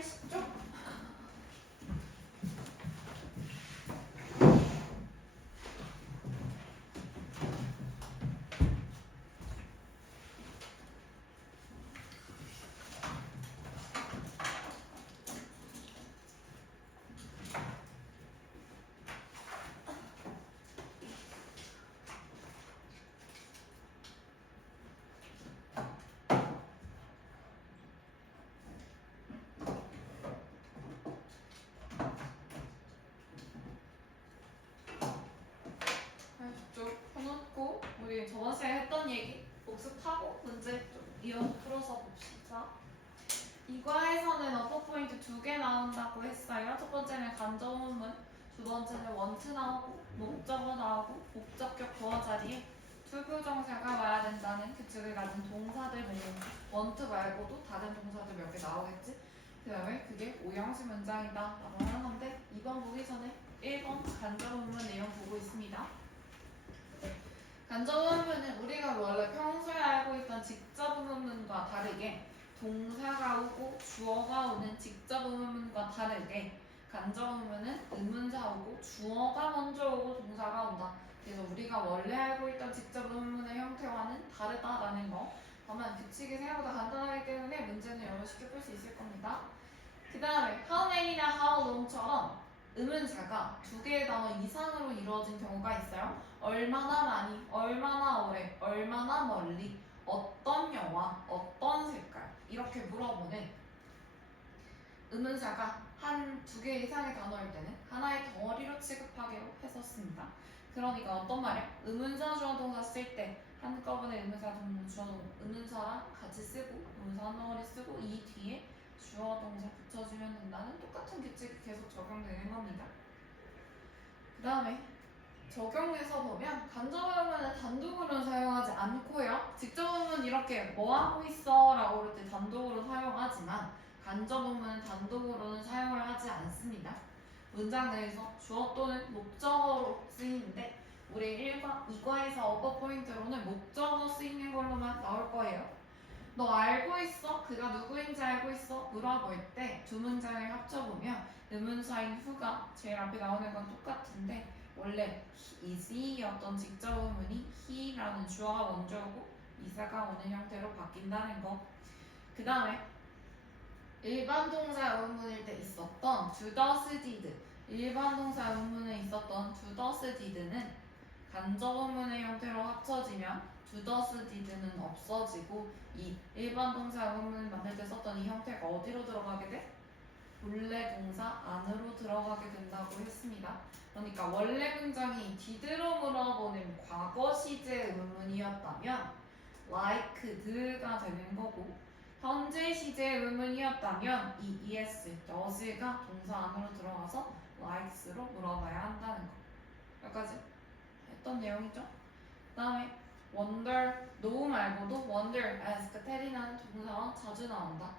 80쪽? 우리 저번 시간에 했던 얘기 복습하고 문제 좀 이어서 풀어서 봅시다. 이과에서는 어퍼 포인트 2개 나온다고 했어요. 첫 번째는 간접문문, 두 번째는 원트 나오고 목적어 나오고 목적격 보어 자리에 투부정사가 와야 된다는 규칙을 가진 동사들 모음. 원트 말고도 다른 동사들 몇 개 나오겠지? 그 다음에 그게 오형식 문장이다 라고 하는 건데 2번 보기 전에 1번 간접문문 내용 보고 있습니다. 간접문문은 우리가 원래 평소에 알고 있던 직접문문과 다르게 동사가 오고 주어가 오는 직접문문과 다르게 간접문문은 의문사 오고 주어가 먼저 오고 동사가 온다. 그래서 우리가 원래 알고 있던 직접문문의 형태와는 다르다라는 거. 다만 규칙이 생각보다 간단하기 때문에 문제는 여러 쉽게 풀 수 있을 겁니다. 그 다음에 how many나 how long처럼 의문사가 두 개의 단어 이상으로 이루어진 경우가 있어요. 얼마나 많이, 얼마나 오래, 얼마나 멀리, 어떤 영화, 어떤 색깔 이렇게 물어보는 의문사가 한 두 개 이상의 단어일 때는 하나의 덩어리로 취급하기로 했었습니다. 그러니까 어떤 말이야? 의문사, 주어, 동사 쓸 때 한꺼번에 의문사, 주어, 의문사랑 같이 쓰고 의문사 한 덩어리 쓰고 이 뒤에 주어, 동사 붙여주면 된다는 똑같은 규칙이 계속 적용되는 겁니다. 그 다음에 적용해서 보면 간접문문은 단독으로 사용하지 않고요. 직접문문 이렇게 뭐 하고 있어? 라고 그럴 때 단독으로 사용하지만 간접문문은 단독으로는 사용을 하지 않습니다. 문장 내에서 주어 또는 목적어로 쓰이는데 우리 2과에서 어버 포인트로는 목적어 쓰이는 걸로만 나올 거예요. 너 알고 있어? 그가 누구인지 알고 있어? 물어볼 때 두 문장을 합쳐보면 의문사인 who가 제일 앞에 나오는 건 똑같은데 원래 is he였던 직접의문이 he라는 주어가 먼저 오고 이사가 오는 형태로 바뀐다는 거. 그 다음에 일반 동사 의문일 때 있었던 do, does, did 일반 동사 의문에 있었던 do, does, did는 간접 의문의 형태로 합쳐지면 do, does, did는 없어지고 이 일반 동사 의문을 만들 때 썼던 이 형태가 어디로 들어가게 돼? 본래 동사 안으로 들어가게 된다고 했습니다. 그러니까 원래 문장이 did로 물어보는 과거 시제 의문이었다면 like, d가 되는 거고 현재 시제 의문이었다면 이 es, does가 동사 안으로 들어가서 likes로 물어봐야 한다는 거. 여기까지 했던 내용이죠. 그 다음에 wonder, know 말고도 wonder, ask, tell이라는 동사가 자주 나온다.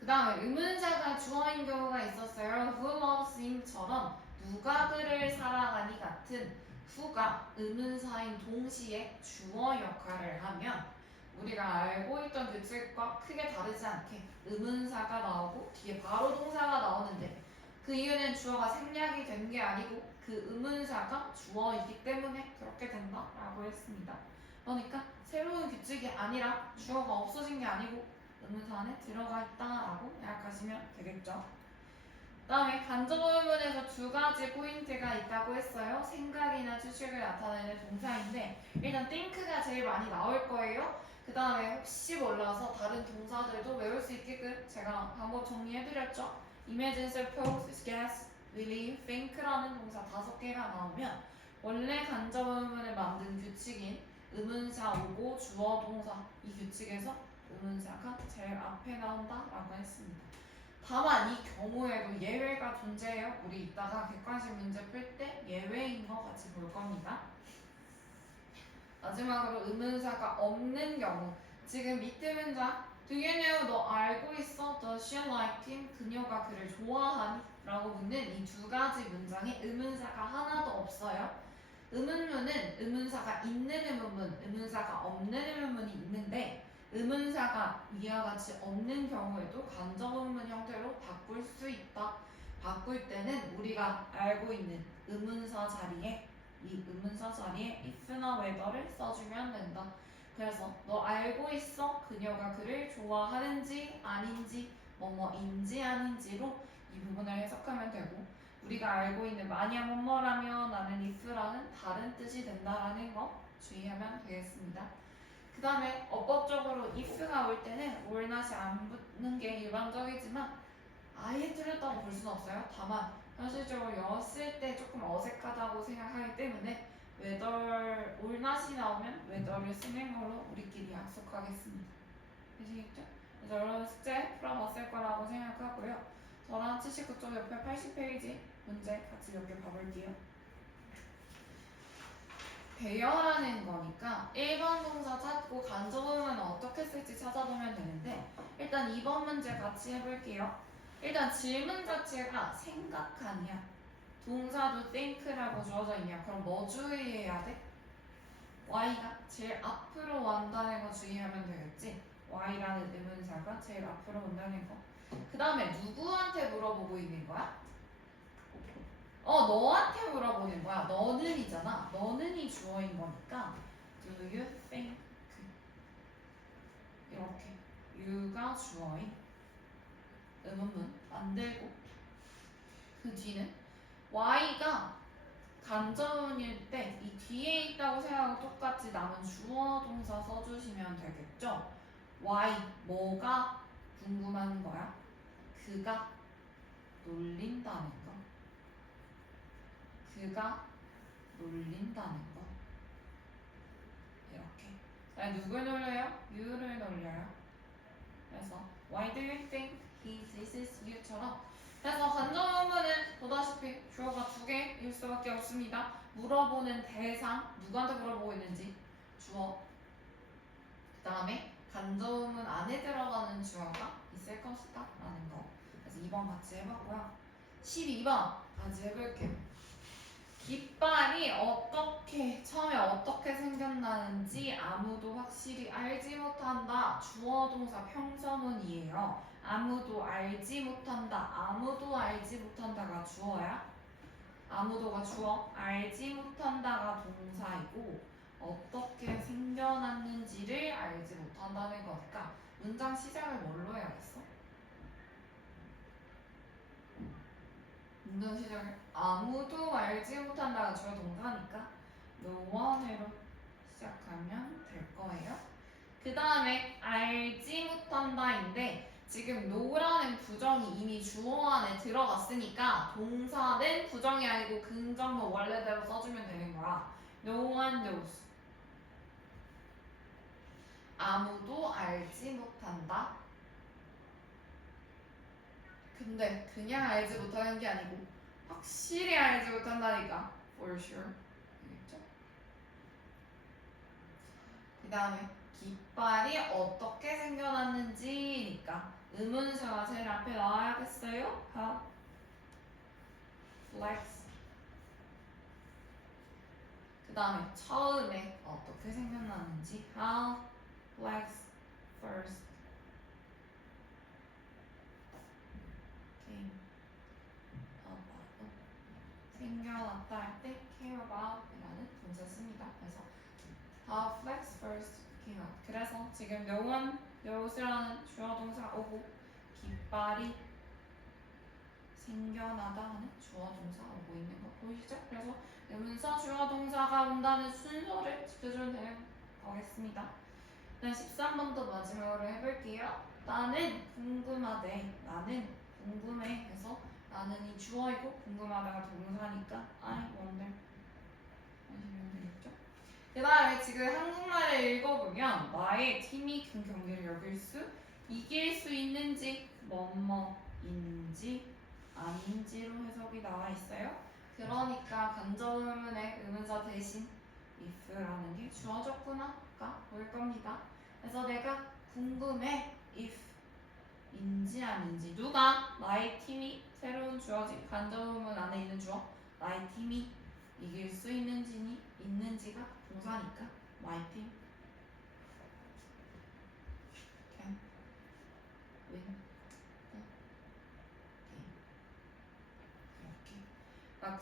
그 다음에 의문사가 주어인 경우가 있었어요. Who loves him처럼 누가 그를 사랑하니 같은 who가 의문사인 동시에 주어 역할을 하면 우리가 알고 있던 규칙과 크게 다르지 않게 의문사가 나오고 뒤에 바로 동사가 나오는데 그 이유는 주어가 생략이 된 게 아니고 그 의문사가 주어이기 때문에 그렇게 된다라고 했습니다. 그러니까 새로운 규칙이 아니라 주어가 없어진 게 아니고 의문사 안에 들어가 있다라고 생각하시면 되겠죠. 그 다음에 간접의문에서 두 가지 포인트가 있다고 했어요. 생각이나 추측을 나타내는 동사인데 일단 think가 제일 많이 나올 거예요. 그 다음에 혹시 몰라서 다른 동사들도 외울 수 있게끔 제가 방법 정리해드렸죠. imagine, suppose, guess, believe, think라는 동사 5개가 나오면 원래 간접의문을 만든 규칙인 의문사 오고 주어 동사 이 규칙에서 의문사가 제일 앞에 나온다라고 했습니다. 다만 이 경우에도 예외가 존재해요. 우리 이따가 객관식 문제 풀 때 예외인 거 같이 볼 겁니다. 마지막으로 의문사가 없는 경우 지금 밑에 문장 Do you know? 너 알고 있어? Does she like him? 그녀가 그를 좋아하니? 라고 묻는 이 두 가지 문장에 의문사가 하나도 없어요. 의문문은 의문사가 있는 의문문, 의문사가 없는 의문문이 있는데 의문사가 if가 위와 같이 없는 경우에도 간접 의문 형태로 바꿀 수 있다. 바꿀 때는 우리가 알고 있는 의문사 자리에 이 의문사 자리에 if나 whether를 써주면 된다. 그래서 너 알고 있어? 그녀가 그를 좋아하는지 아닌지 뭐뭐인지 아닌지로 이 부분을 해석하면 되고 우리가 알고 있는 만약 뭐뭐라면 나는 if라는 다른 뜻이 된다라는 거 주의하면 되겠습니다. 그 다음에 어법적으로 if가 올 때는 올not이 안 붙는 게 일반적이지만 아예 틀렸다고 볼 수는 없어요. 다만 현실적으로 영어 쓸 때 조금 어색하다고 생각하기 때문에 whether 올not이 나오면 whether를 쓰는 걸로 우리끼리 약속하겠습니다. 되시겠죠? 그래서 여러분 숙제 풀어봤을 거라고 생각하고요. 저랑 79쪽 옆에 80페이지 문제 같이 몇 개 봐볼게요. 대여라는 거니까 1번 동사 찾고 간접 의문은 어떻게 쓸지 찾아보면 되는데 일단 2번 문제 같이 해볼게요. 일단 질문 자체가 생각하냐 동사도 think라고 주어져 있냐 그럼 뭐 주의해야 돼? y가 제일 앞으로 온다는 거 주의하면 되겠지. y라는 의문사가 제일 앞으로 온다는 거. 그 다음에 누구한테 물어보고 있는 거야? 너한테 물어보는 거야. 너는이잖아. 너는이 주어인 거니까 Do you think? 이렇게 you가 주어인 의문문 만들고 그 뒤는 y가 간접문일 때 이 뒤에 있다고 생각하고 똑같이 남은 주어 동사 써주시면 되겠죠? why 뭐가 궁금한 거야? 그가 놀린다는 거. 그가 놀린다는 거. 이렇게. 자, 누굴 놀려요? you를 놀려요. 그래서 why do you think he teases you처럼 그래서 간접 의문은 보다시피 주어가 2개일 수밖에 없습니다. 물어보는 대상, 누구한테 물어보고 있는지 주어. 그 다음에 간접 의문 안에 들어가는 주어가 있을 것이다 라는 거. 그래서 2번 같이 해봤고요. 12번 같이 해볼게요. 깃발이 처음에 어떻게 생겼나는지 아무도 확실히 알지 못한다. 주어 동사 평서문이에요. 아무도 알지 못한다. 아무도 알지 못한다가 주어야. 아무도가 주어, 알지 못한다가 동사이고 어떻게 생겨났는지를 알지 못한다는 거니까 문장 시작을 뭘로 해야겠어? 문장 시작을 아무도 알지 못한다가 주어 동사니까 no one으로 시작하면 될 거예요. 그 다음에 알지 못한다인데 지금 no라는 부정이 이미 주어 안에 들어갔으니까 동사는 부정이 아니고 긍정도 원래대로 써주면 되는 거야. No one knows. 아무도 알지 못한다. 근데 그냥 알지 못하는 게 아니고 확실히 알지 못한다니까. For sure. 알겠죠? 그 다음에 깃발이 어떻게 생겨났는지니까 의문사가 제일 앞에 나와야겠어요? How flex. 그 다음에 처음에 어떻게 생겨났는지 How flex first came about. 생겨났다 할 때 came about 이라는 동사 씁니다. 그래서 How flex first came out. 그래서 지금 no one knows라는 주어 동사 오고 깃발이 생겨나다 하는 주어 동사 오고 있는 거 보이시죠? 그래서 의문사 주어 동사가 온다는 순서를 지켜주면 되는 거겠습니다. 네, 13번도 마지막으로 해볼게요. 나는 궁금하대. 나는 궁금해. 해서 나는 이 주어이고 궁금하다가 동사니까 I wonder 하시면 되겠죠? 그 다음에 지금 한국말을 읽어보면 나의 팀이 큰 경기를 이길 수 있는지 뭐뭐인지 아닌지로 해석이 나와 있어요. 그러니까 간접 의문의 의문사 대신 if라는 게 주어졌구나가 보일 겁니다. 그래서 내가 궁금해 if 인지 아닌지 누가 나의 팀이 새로운 주어지 간접 의문 안에 있는 주어 나의 팀이 이길 수 있는지가 동사니까 my team.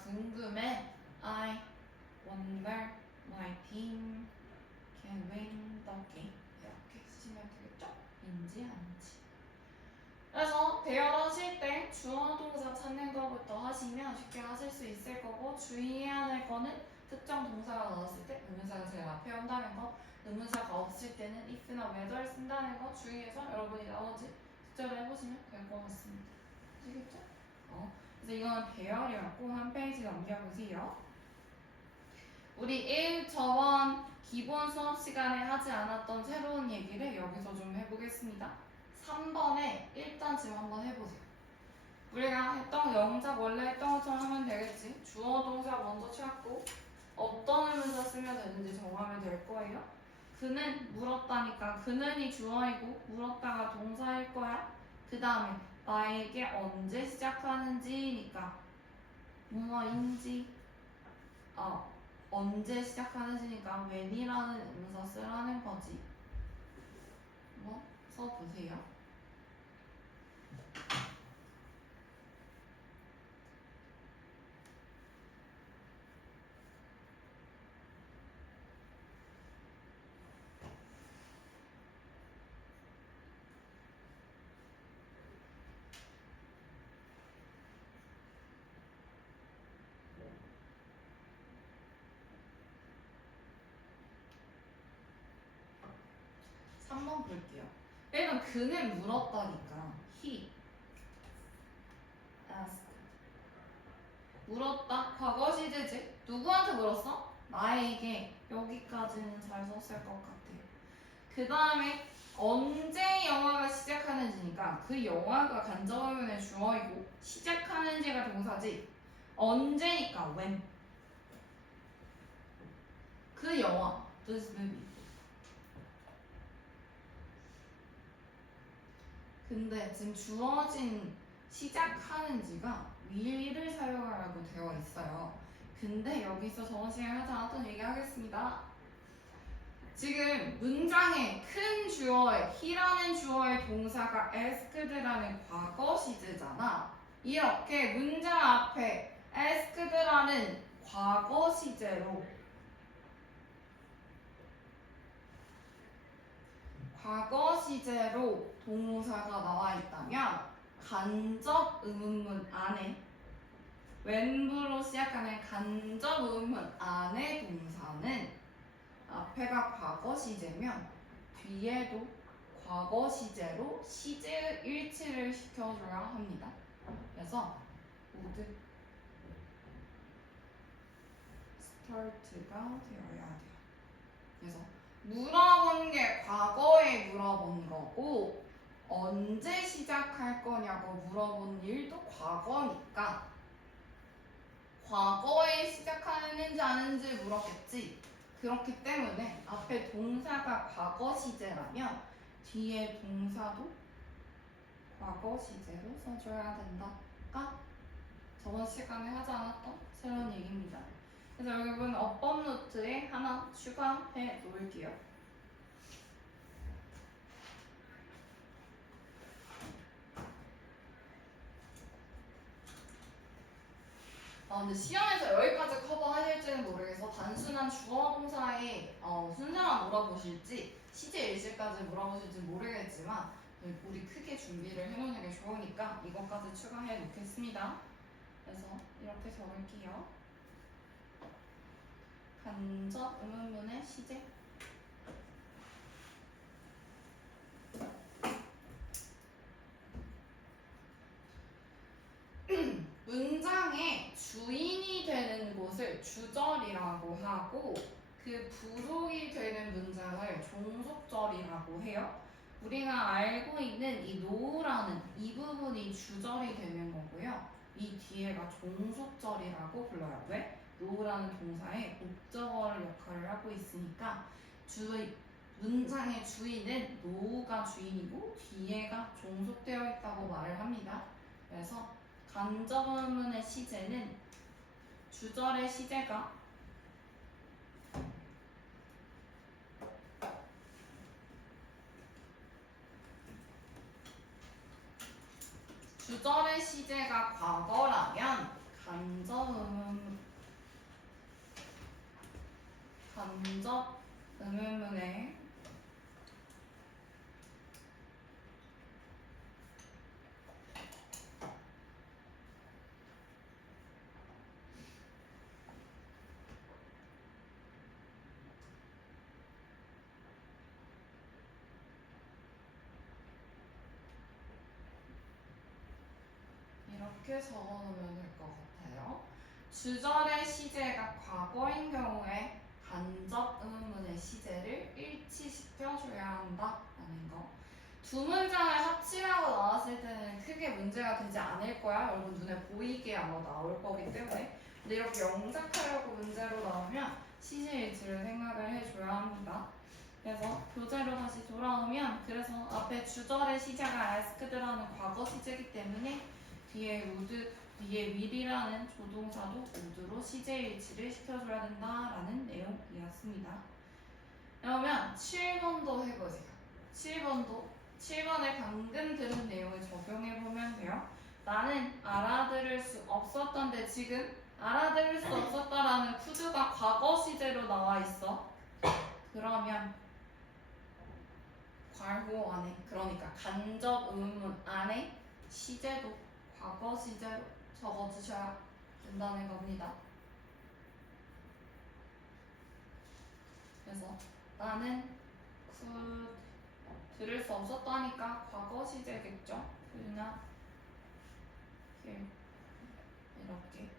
궁금해. I wonder my team can win the game. 이렇게 쓰시면 되겠죠? 인지 아닌지. 그래서 대화하실 때 주어 동사 찾는 것부터 하시면 쉽게 하실 수 있을 거고, 주의해야 할 거는 특정 동사가 나왔을 때 의문사가 제일 앞에 온다는 거, 의문사가 없을 때는 if나 whether 쓴다는 거 주의해서 여러분이 나머지 숙제를 해보시면 될 것 같습니다. 아시겠죠? 그래서 이거는 배열이었고 한 페이지 넘겨보세요. 우리 1 저번 기본 수업 시간에 하지 않았던 새로운 얘기를 여기서 좀 해보겠습니다. 3번에 일단 지금 한번 해보세요. 우리가 했던 영작 원래 했던 것처럼 하면 되겠지. 주어 동사 먼저 찾고 어떤 의문사 쓰면 되는지 정하면 될 거예요. 그는 물었다니까 그는이 주어이고 물었다가 동사일 거야. 그 다음에 나에게 언제 시작하는지니까 뭐인지 언제 시작하는지니까 when이라는 의문사 쓰라는 거지. 한번 써보세요. 한번 볼게요. 일단 그는 물었다니까 he asked. 물었다 과거 시제지. 누구한테 물었어? 나에게. 여기까지는 잘 썼을 것 같아요. 그 다음에 언제 영화가 시작하는지니까 그 영화가 간접의문의 주어이고 시작하는지가 동사지. 언제니까 when. 그 영화 this movie. 근데 지금 주어진 시작하는지가 will을 사용하라고 되어 있어요. 근데 여기서 저번 시간에 하지 않았던 얘기 하겠습니다. 지금 문장에 큰 주어에 he라는 주어의 동사가 asked라는 과거 시제잖아. 이렇게 문장 앞에 asked라는 과거 시제로 동사가 나와 있다면 간접 의문문 안에 when부로 시작하는 간접 의문문 안에 동사는 앞에가 과거 시제면 뒤에도 과거 시제로 시제의 일치를 시켜줘야 합니다. 그래서 모두 start가 되어야 돼요. 그래서 물어본 게 과거에 물어본 거고 언제 시작할 거냐고 물어본 일도 과거니까 과거에 시작하는지 아는지 물었겠지. 그렇기 때문에 앞에 동사가 과거 시제라면 뒤에 동사도 과거 시제로 써줘야 된다가 저번 시간에 하지 않았던 새로운 얘기입니다. 그래서 여러분 어법 노트에 하나 추가해 놓을게요. 근데 시험에서 여기까지 커버하실지는 모르겠어. 단순한 주어 동사의 순서만 물어보실지 시제 일시까지 물어보실지 모르겠지만 우리 크게 준비를 해놓는 게 좋으니까 이것까지 추가해 놓겠습니다. 그래서 이렇게 적을게요. 간접 의문문의 시제. 문장의 주인이 되는 곳을 주절이라고 하고 그 부속이 되는 문장을 종속절이라고 해요. 우리가 알고 있는 이 노라는 이 부분이 주절이 되는 거고요. 이 뒤에가 종속절이라고 불러요. 왜? 노라는 동사의 목적어를 역할을 하고 있으니까 문장의 주인은 노가 주인이고 뒤에가 종속되어 있다고 말을 합니다. 그래서 간접 의문의 시제는 주절의 시제가 과거라면 간접 의문문에 이렇게 적어놓으면 될 것 같아요. 주절의 시제가 과거인 경우에 간접 의문문의 시제를 일치시켜줘야 한다라는 거. 두 문장을 합치라고 나왔을 때는 크게 문제가 되지 않을 거야. 여러분 눈에 보이게 아마 나올 거기 때문에. 근데 이렇게 영작하려고 문제로 나오면 시제일치를 생각을 해줘야 합니다. 그래서 교재로 다시 돌아오면 그래서 앞에 주절의 시제가 asked라는 과거 시제이기 때문에 뒤에 will이라는 조동사도 would로 시제일치를 시켜줘야 된다라는 내용이었습니다. 그러면 7번도 해보세요. 7번에 방금 들은 내용을 적용해보면 돼요. 나는 알아들을 수 없었던데 지금 알아들을 수 없었다라는 could가 과거 시제로 나와 있어. 그러면 괄호 안에, 그러니까 간접 의문문 안에 시제도 과거 시제로 적어주셔야 된다는 겁니다. 그래서 나는 could 들을 수 없었다니까 과거 시제겠죠? could나 hear 이렇게.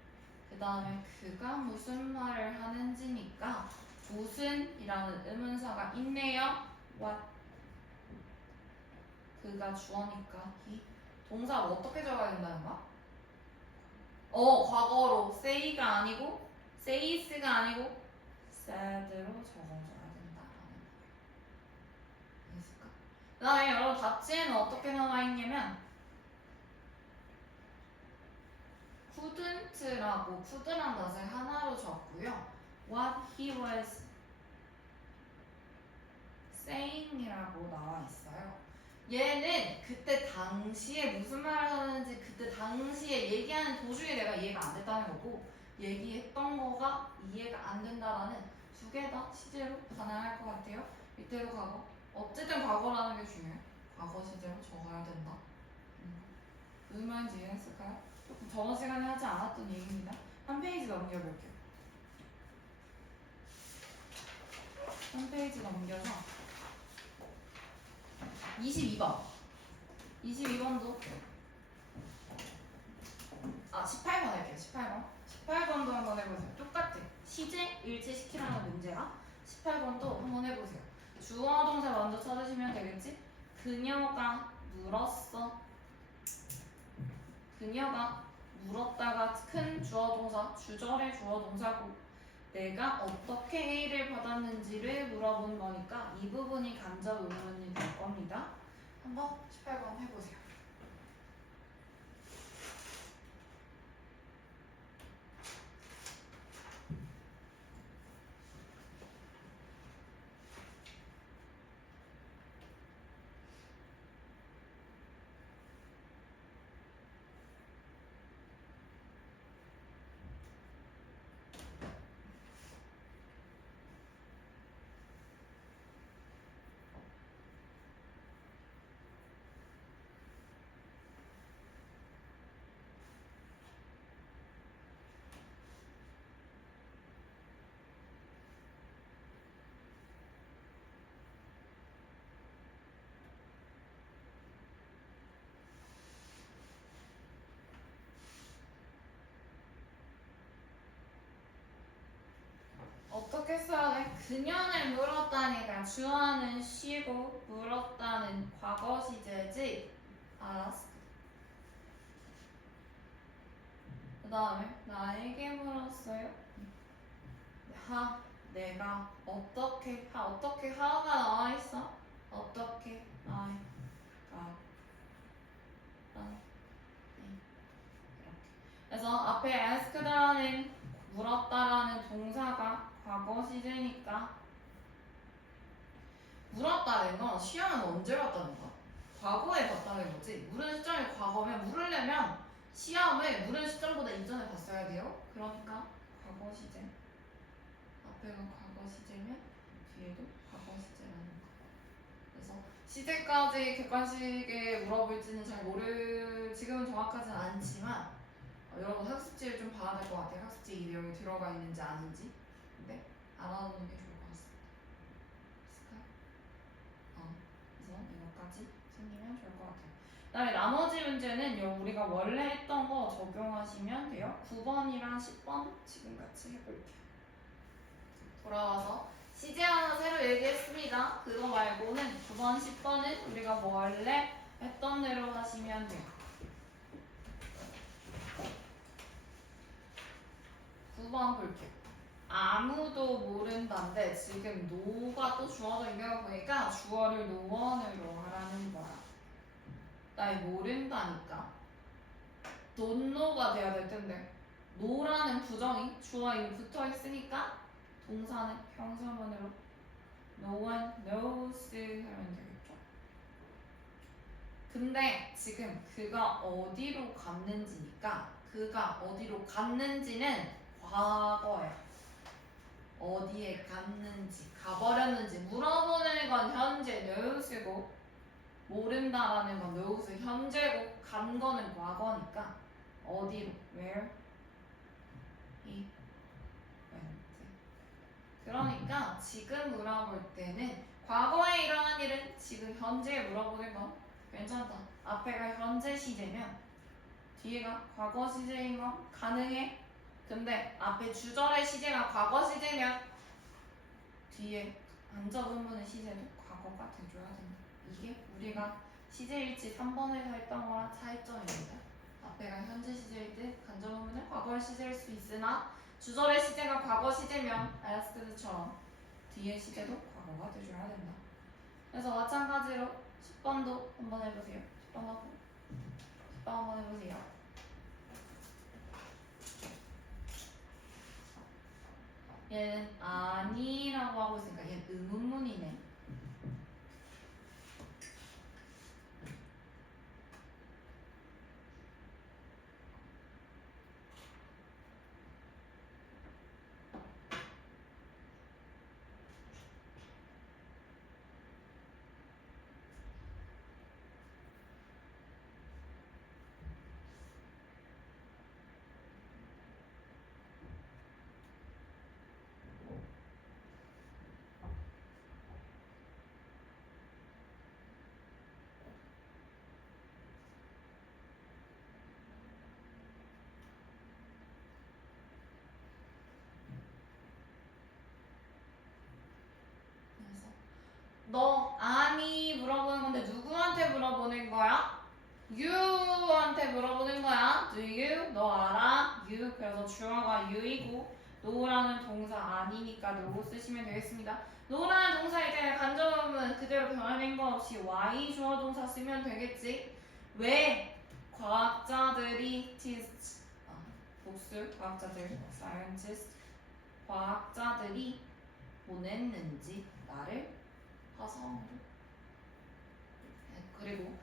그 다음에 그가 무슨 말을 하는지니까 무슨 이라는 의문사가 있네요. what 그가 주어니까 he 동사 어떻게 적어야 된다는 거야? 과거로 say가 아니고 says가 아니고 said로 적어줘야 된다라는 거예요. 됐을까? 그 다음에 여러분 답지에는 어떻게 나와 있냐면 couldn't라고 could란 낫을 하나로 적고요. what he was saying이라고 나와 있어요. 얘는 그때 당시에 무슨 말을 하는지 그때 당시에 얘기하는 도중에 내가 이해가 안 됐다는 거고 얘기했던 거가 이해가 안 된다라는 두 개 다 시제로 가능할 것 같아요. 이때도 과거. 어쨌든 과거라는 게 중요해. 과거 시제로 적어야 된다. 무슨 말인지 이해했을까요? 조금 저번 시간에 하지 않았던 얘기입니다. 한 페이지 넘겨볼게요. 한 페이지 넘겨서 22번. 22번도 18번 할게요. 18번. 18번도 한번 해보세요. 똑같아. 시제 일치시키라는 문제라 18번도 한번 해보세요. 주어 동사 먼저 찾으시면 되겠지? 그녀가 물었어. 그녀가 물었다가 큰 주어 동사, 주절의 주어 동사고 내가 어떻게 A를 받았는지를 물어본 거니까 이 부분이 간접 의문이 될 겁니다. 한번 18번 해보세요. 어떻게 써야 돼? 그녀를 물었다니까 주어는 쉬고 물었다는 과거 시제지. 알았어. 그 다음에 나에게 물었어요. 내가 어떻게 하가 나와 있어? 어떻게 이렇게. 그래서 앞에 asked라는 물었다라는 동사가 과거 시제니까 물었다는 건 시험은 언제 봤다는 거야? 과거에 봤다는 거지. 물은 시점이 과거면 물으려면 시험을 무른 시점보다 이전에 봤어야 돼요. 그러니까 과거 시제. 앞에가 과거 시제면 뒤에도 과거 시제라는 거. 그래서 시제까지 객관식에 물어볼지는 잘 지금은 정확하진 않지만 여러분 학습지를 좀 봐야 될 것 같아요. 학습지 이 내용이 들어가 있는지 아닌지. 근데 알아두는 게 좋을 것 같습니다. 됐을까요? 그래서 이것까지 생기면 좋을 것 같아요. 그다음에 나머지 문제는 우리가 원래 했던 거 적용하시면 돼요. 9번이랑 10번 지금 같이 해볼게요. 돌아와서 시제 하나 새로 얘기했습니다. 그거 말고는 9번, 10번은 우리가 원래 했던 대로 하시면 돼요. 9번 볼게요. 아무도 모른다인데 지금 노가 또 주어져 있는 거 보니까 주어를 노원으로 하라는 거야. 나 모른다니까. don't know가 돼야 될 텐데 no라는 부정이 주어에 이미 붙어 있으니까 동사는 형사문으로 no one knows 하면 되겠죠. 근데 지금 그가 어디로 갔는지니까 그가 어디로 갔는지는 과거예요. 어디에 갔는지 가버렸는지 물어보는 건 현재 knows고 모른다라는 건 knows 현재고 간 거는 과거니까 어디로 where he went. 그러니까 지금 물어볼 때는 과거에 일어난 일은 지금 현재에 물어보는 건 괜찮다. 앞에가 현재 시제면 뒤에가 과거 시제인 건 가능해. 근데 앞에 주절의 시제가 과거 시제면 뒤에 안적의문의 시제도 과거가 돼줘야 된다. 이게 우리가 시제일지 3번에서 했던 거랑 차이점입니다. 앞에가 현재 시제일 때 간접의문은 과거의 시제일 수 있으나 주절의 시제가 과거 시제면 아야스크드처럼 뒤에 시제도 과거가 돼줘야 된다. 그래서 마찬가지로 10번도 한번 해보세요. 10번 하고 10번 한번 해보세요. 얘는 아니라고 하고 있으니까 얘는 의문문이네. 너 아니 물어보는 건데 누구한테 물어보는 거야? you한테 물어보는 거야. do you? 너 알아? you. 그래서 주어가 you이고 no라는 동사 아니니까 no 쓰시면 되겠습니다. no라는 동사일 때는 간접음은 그대로 변화된 거 없이 y 주어 동사 쓰면 되겠지. 왜? 과학자들이 복수 과학자들 scientist 과학자들이 보냈는지 나를 화성으로. 그리고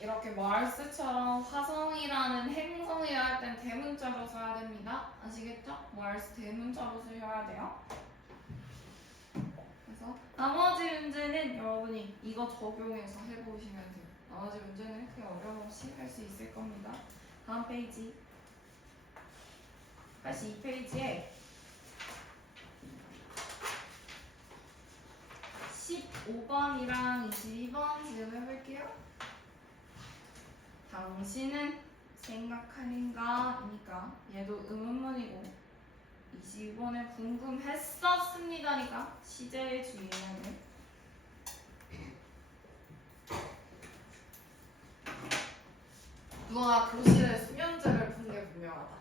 이렇게 마르스처럼 화성이라는 행성이라 할 땐 대문자로 써야 됩니다. 아시겠죠? 마르스 대문자로 쓰셔야 돼요. 그래서 나머지 문제는 여러분이 이거 적용해서 해보시면 돼요. 나머지 문제는 크게 어려움 없이 할 수 있을 겁니다. 다음 페이지 82페이지에 15번이랑 22번 지금 해볼게요. 당신은 생각하는가? 이니까 얘도 의문문이고 22번에 궁금했었습니다니까 시제에 주의해야 돼. 누가 교실에 수면제를 푼 게 분명하다.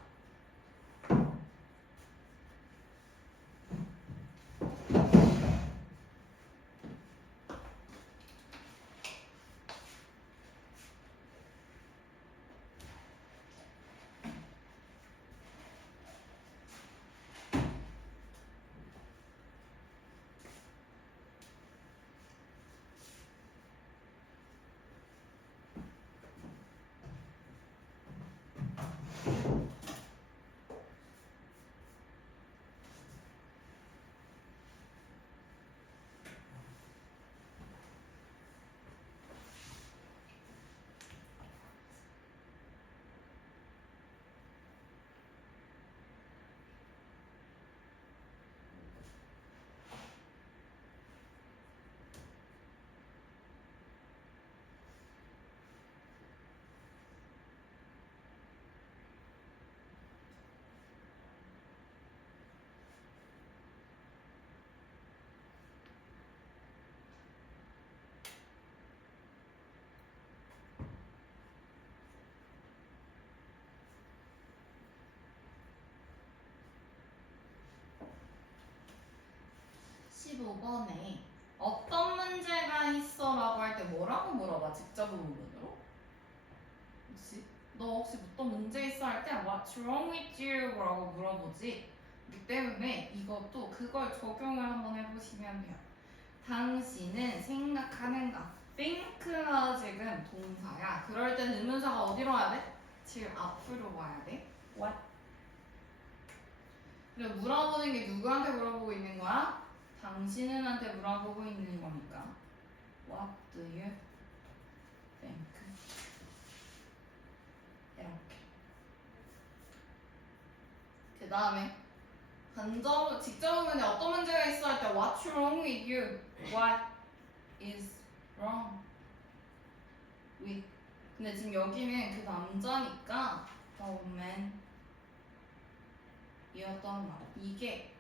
25번에 어떤 문제가 있어? 라고 할 때 뭐라고 물어봐? 직접 부분으로? 혹시? 너 혹시 어떤 문제 있어? 할 때 What's wrong with you? 라고 물어보지. 그렇기 때문에 이것도 그걸 적용을 한번 해보시면 돼요. 당신은 생각하는가? think가 지금 동사야. 그럴 땐 의문사가 어디로 와야 돼? 지금 앞으로 와야 돼. What? 그리고 물어보는 게 누구한테 물어보고 있는 거야? 당신은한테 물어보고 있는 거니까. What do you think? 이렇게. 그 다음에 직접 문에 어떤 문제가 있어 할 때 What's wrong with you? What is wrong with? 근데 지금 여기는 그 남자니까 the man 이었던 말. 이게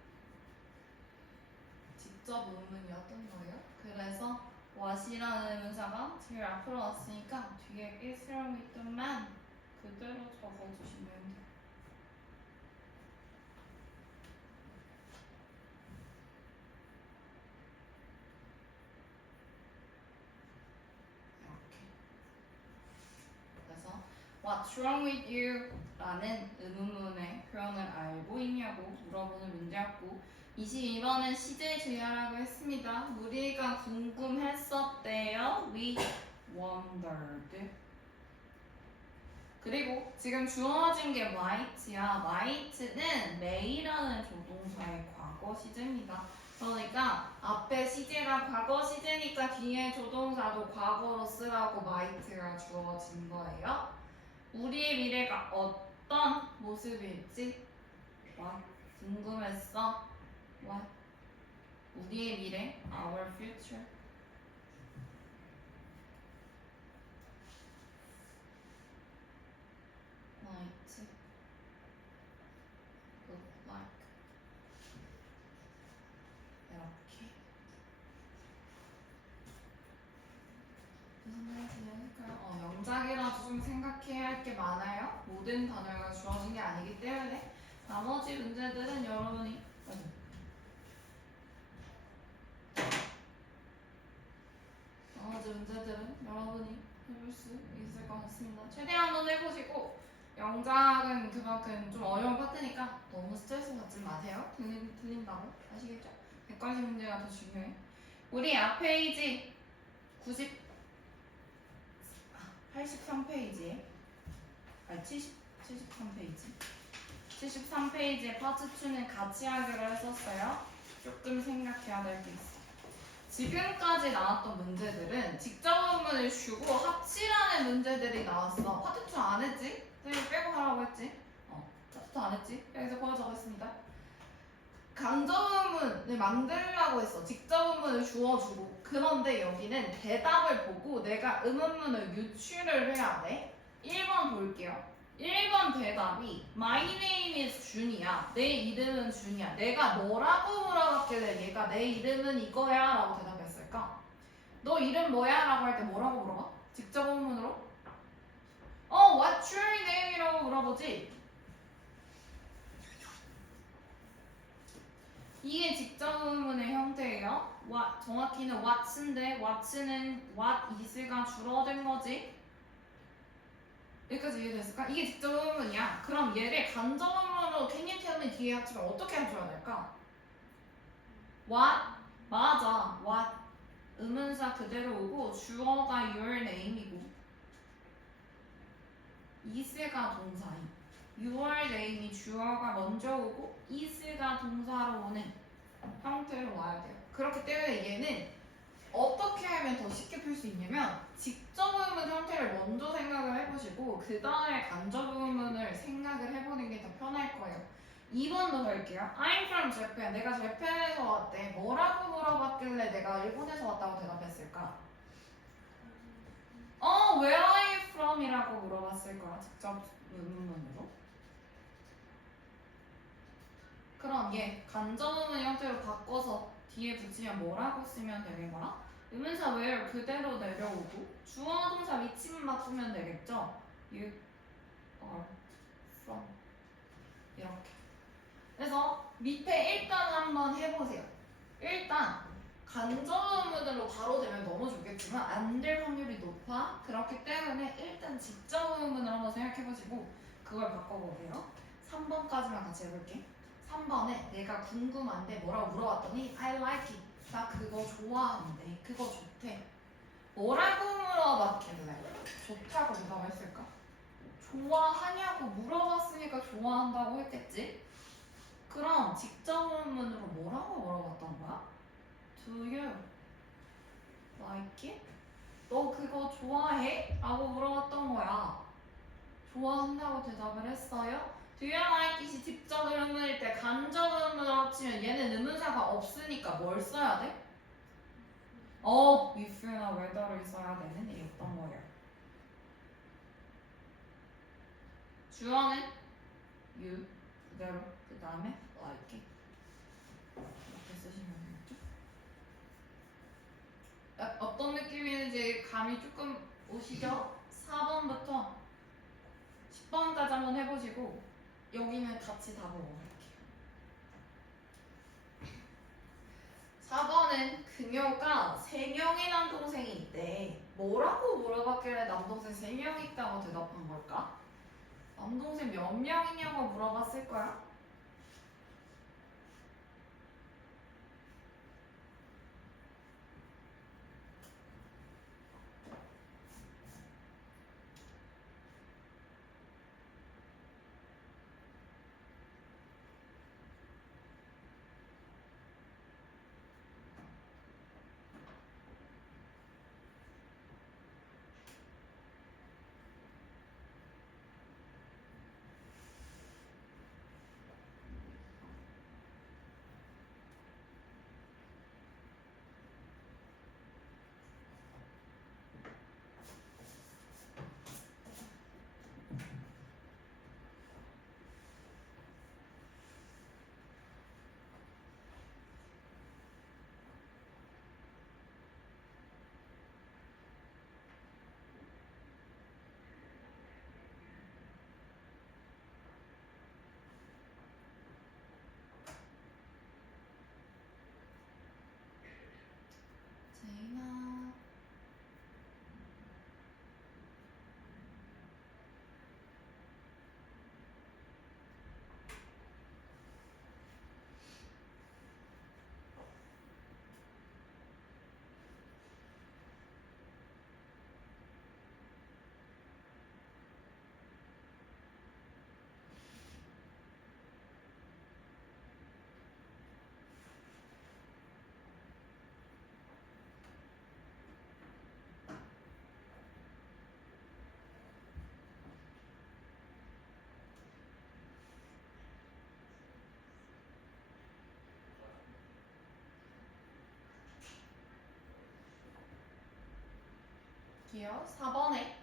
직접 의문이었던 거예요. 그래서 what이라는 의문사가 제일 앞으로 왔으니까 뒤에 is wrong with the man 그대로 적어주시면 돼요. 이렇게. 그래서 What's wrong with you? 라는 의문문의 표현을 알고 있냐고 물어보는 문제였고 22번은 CJJR라고 했습니다. 우리가 궁금했었대요. We wondered. 그리고 지금 주어진 게 might야. might는 may라는 조동사의 과거 시제입니다. 그러니까 앞에 시제가 과거 시제니까 뒤에 조동사도 과거로 쓰라고 might가 주어진 거예요. 우리의 미래가 어떤 모습일지 와 궁금했어. 와 우리의 미래 our future might look like 이렇게 무슨 말인지 이해할까요? 영작이라서 좀 생각해야 할 게 많아요. 모든 단어가 주어진 게 아니기 때문에 나머지 문제들은 여러분이 해볼 수 있을 것 같습니다. 최대한 한번 해보시고 영작은 그만큼 좀 어려운 파트니까 너무 스트레스 받지 마세요. 틀린다고 아시겠죠? 객관식 문제가 더 중요해. 우리 앞 페이지 83페이지에 아니 73페이지 73페이지에 파트 2는 같이 하기로 했었어요. 조금 생각해야 될 게 있어. 지금까지 나왔던 문제들은 직접 문문을 주고 합치라는 문제들이 나왔어. 파트 2 안 했지? 선생님 빼고 하라고 했지? 파트 2 안 했지? 여기서 거기 적었습니다. 간접문문을 만들라고 했어. 직접 문문을 주어주고. 그런데 여기는 대답을 보고 내가 의문문을 유추를 해야 돼. 1번 볼게요. 1번 대답이 My name is 준이야. 내 이름은 준이야. 내가 뭐라고 물어봤길래 얘가 내 이름은 이거야 라고 대답했을까? 너 이름 뭐야? 라고 할 때 뭐라고 물어봐? 직접 의문문으로? What's your name? 이라고 물어보지. 이게 직접 의문의 형태예요. 정확히는 what'인데 what'는 what is가 줄어든 거지. 여기까지 이해됐을까? 이게 직접 의문이야. 그럼 얘를 간접 의문으로 can you tell me 뒤에 합치면 어떻게 해줘야 될까? what? 맞아. what 의문사 그대로 오고 주어가 your name이고 is가 동사임. your name이 주어가 먼저 오고 is가 동사로 오는 형태로 와야 돼요. 그렇기 때문에 얘는 어떻게 하면 더 쉽게 풀 수 있냐면 직접 의문 형태를 먼저 생각을 해보시고 그 다음에 간접 의문을 생각을 해보는 게 더 편할 거예요. 2번도 볼게요. I'm from Japan. 내가 재팬에서 왔대. 뭐라고 물어봤길래 내가 일본에서 왔다고 대답했을까? Where are you from? 이라고 물어봤을 거야. 직접 의문문으로. 그럼 얘 간접 의문 형태로 바꿔서 뒤에 붙이면 뭐라고 쓰면 되는 거야? 의문사 where 그대로 내려오고 주어 동사 위치만 바꾸면 되겠죠? You are from 이렇게. 그래서 밑에 일단 한번 해보세요. 일단 간접 의문으로 바로 되면 너무 좋겠지만 안 될 확률이 높아. 그렇기 때문에 일단 직접 의문을 한번 생각해보시고 그걸 바꿔보세요. 3번까지만 같이 해볼게. 3번에 내가 궁금한데 뭐라고 물어봤더니 I like it. 나 그거 좋아하는데 그거 좋대. 뭐라고 물어봤길래 좋다고 대답했을까? 좋아하냐고 물어봤으니까 좋아한다고 했겠지? 그럼 직접 의문으로 뭐라고 물어봤던 거야? Do you like it? 너 그거 좋아해? 라고 물어봤던 거야. 좋아한다고 대답을 했어요? Do you like it이 직접 의문일 때 간접 의문을 합치면 얘는 의문사가 없으니까 뭘 써야 돼? if나 whether를 써야 되는 일이었던 거예요. 주어는 you 그대로 그 다음에 like it 이렇게 쓰시면 되겠죠? 어떤 느낌인지 감이 조금 오시죠? 4번부터 10번까지 한번 해보시고 여기는 같이 다 보고 갈게요. 4번은 그녀가 3명의 남동생이 있대. 뭐라고 물어봤길래 남동생 3명 있다고 대답한 걸까? 남동생 몇 명이냐고 물어봤을 거야? 제이나 기요 4번에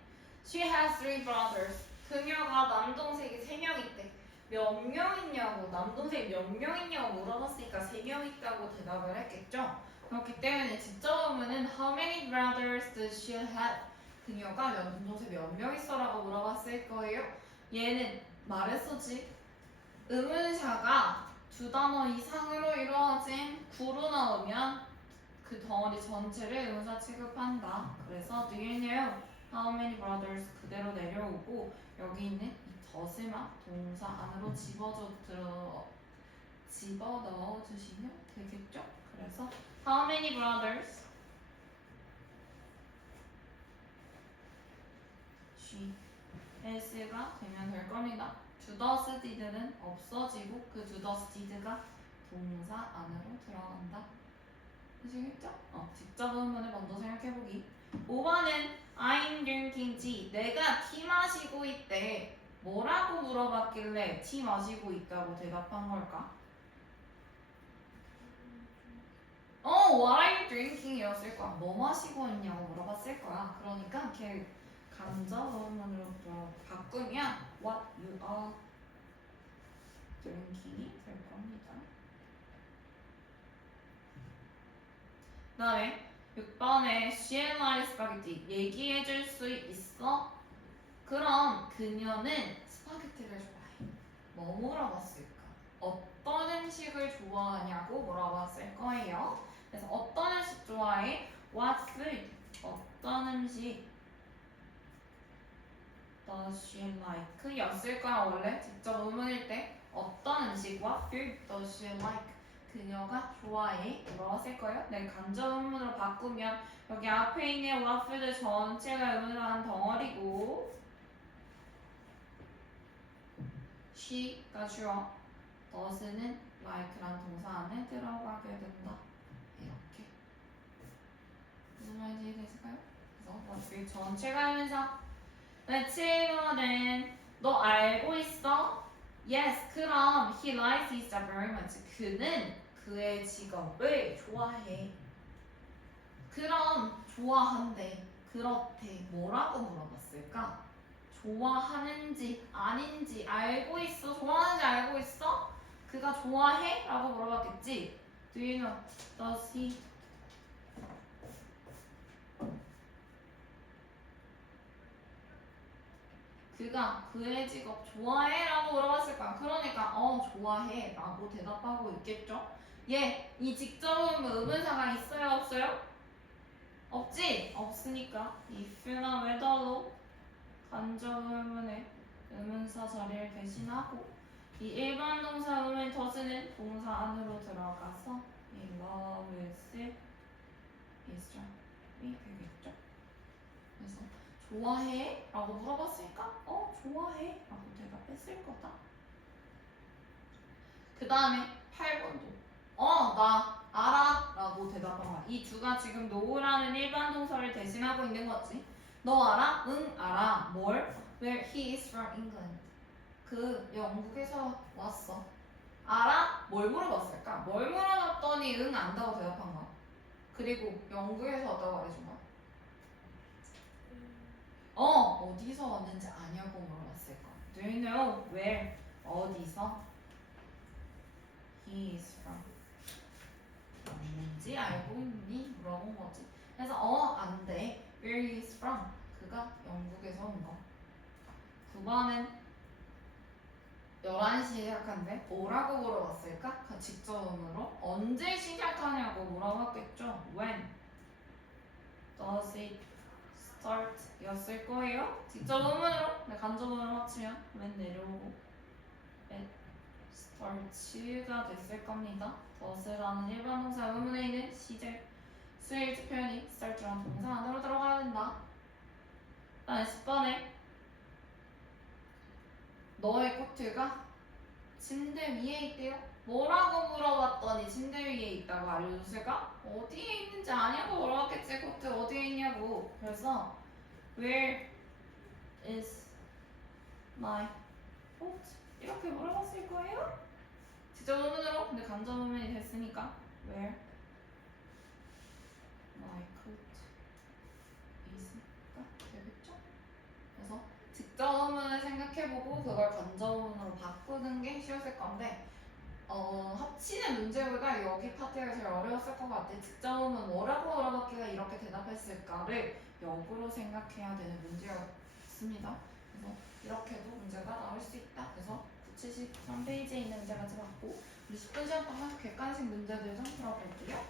She has 3 brothers. 그녀가 남동생이 3명 있대. 몇 명 있냐고 남동생이 몇 명 있냐고 물어봤으니까 3명 있다고 대답을 했겠죠. 그렇기 때문에 직접 의문은 How many brothers does she have? 그녀가 남동생 몇 명 있어라고 물어봤을 거예요. 얘는 말했었지. 의문사가 2단어 이상으로 이루어진 구로 나오면 그 덩어리 전체를 의문사 취급한다. 그래서 do you know how many brothers 그대로 내려오고 여기 있는 이 does만 동사 안으로 집어 넣어 주시면 되겠죠? 그래서 how many brothers she has가 되면 될 겁니다. do does did는 없어지고 그 do does did가 동사 안으로 들어간다. 아시겠죠? 직접 의문을 먼저 생각해보기. 5번은 I'm drinking tea. 내가 티 마시고 있대. 뭐라고 물어봤길래 티 마시고 있다고 대답한 걸까? What are you drinking? 이었을 거야. 뭐 마시고 있냐고 물어봤을 거야. 그러니까 걔 간접 의문으로 바꾸면 what you are drinking이 될 겁니다. 그 다음에 6번에 she and I 스파게티 얘기해줄 수 있어? 그럼 그녀는 스파게티를 좋아해. 뭐 물어봤을까? 어떤 음식을 좋아하냐고 물어봤을 거예요. 그래서 어떤 음식 좋아해? What food? 어떤 음식 does she like? 였을 거야 원래 직접 의문일 때 어떤 음식 What food does she like? 그녀가 좋아해 물어봤을 거예요. 네, 간접 의문으로 바꾸면 여기 앞에 있는 What food 전체가 의문으로 한 덩어리고 she가 주어 does는 like란 동사 안에 들어가게 된다. 이렇게 무슨 말인지 이해되실까요? 그래서 What food 전체가 의문사. 네, 친구는 너 알고 있어? Yes, 그럼 he likes his job very much. 그는 그의 직업을 좋아해. 그럼 좋아한대. 그렇대. 뭐라고 물어봤을까? 좋아하는지 아닌지 알고 있어? 좋아하는지 알고 있어? 그가 좋아해? 라고 물어봤겠지? Do you know? Does he? 그가 그의 직업 좋아해? 라고 물어봤을 거야. 그러니까 좋아해 라고 대답하고 있겠죠? 예, 이 직접은 의문사가 있어요 없어요? 없지? 없으니까 if나 whether로 간접 의문의 의문사 자리를 대신하고 이 일반 동사 의문 does는 동사 안으로 들어가서 이 loves is이 되겠죠? 그래서 좋아해? 라고 물어봤으니까 좋아해 라고 대답했을 거다. 그 다음에 8번도 나 알아 라고 대답한 거야. 이 두가 지금 know라는 일반 동사를 대신하고 있는 거지. 너 알아? 응 알아. 뭘? Where he is from England. 그 영국에서 왔어. 알아? 뭘 물어봤을까? 뭘 물어봤더니 응 안다고 대답한 거야. 그리고 영국에서 왔다고 말해준 거야. 어디서 왔는지 아냐고 물어봤을 거야. Do you know where? 어디서? He is from. 왔는지 알고 있니? 물어본 거지. 그래서 안 돼. Where he is from. 그가 영국에서 온 거. 9번은 11시에 시작한데 뭐라고 물어봤을까? 그 직접음으로 언제 시작하냐고 물어봤겠죠. When does it start? 였을 거예요. 직접음으로 간접음으로 합치면 when 내려오고 it starts가 됐을 겁니다. does라는 일반 동사 의문에 있는 시제 수일지 표현이 start라는 동사 안으로 들어가야 된다. 다음 10번에 너의 코트가 침대 위에 있대요. 뭐라고 물어봤더니 침대 위에 있다고 알려줬을까? 어디에 있는지 아냐고 물어봤겠지. 코트 어디에 있냐고. 그래서 Where is my coat? 이렇게 물어봤을 거예요. 직접 의문으로 근데 간접 의문이 됐으니까 Where my coat is가 되겠죠? 그래서 직접 의문을 생각해보고 그걸 간접 의문으로 바꾸는 게 쉬웠을 건데 합치는 문제보다 여기 파트가 제일 어려웠을 것 같아. 직접 의문 뭐라고 물어봤길래 이렇게 대답했을까를 역으로 생각해야 되는 문제였습니다. 그래서 이렇게도 문제가 나올 수 있다. 그래서 973페이지에 있는 문제 가지 맞고 우리 10분 시간 동안 객관식 문제들 좀 풀어볼게요.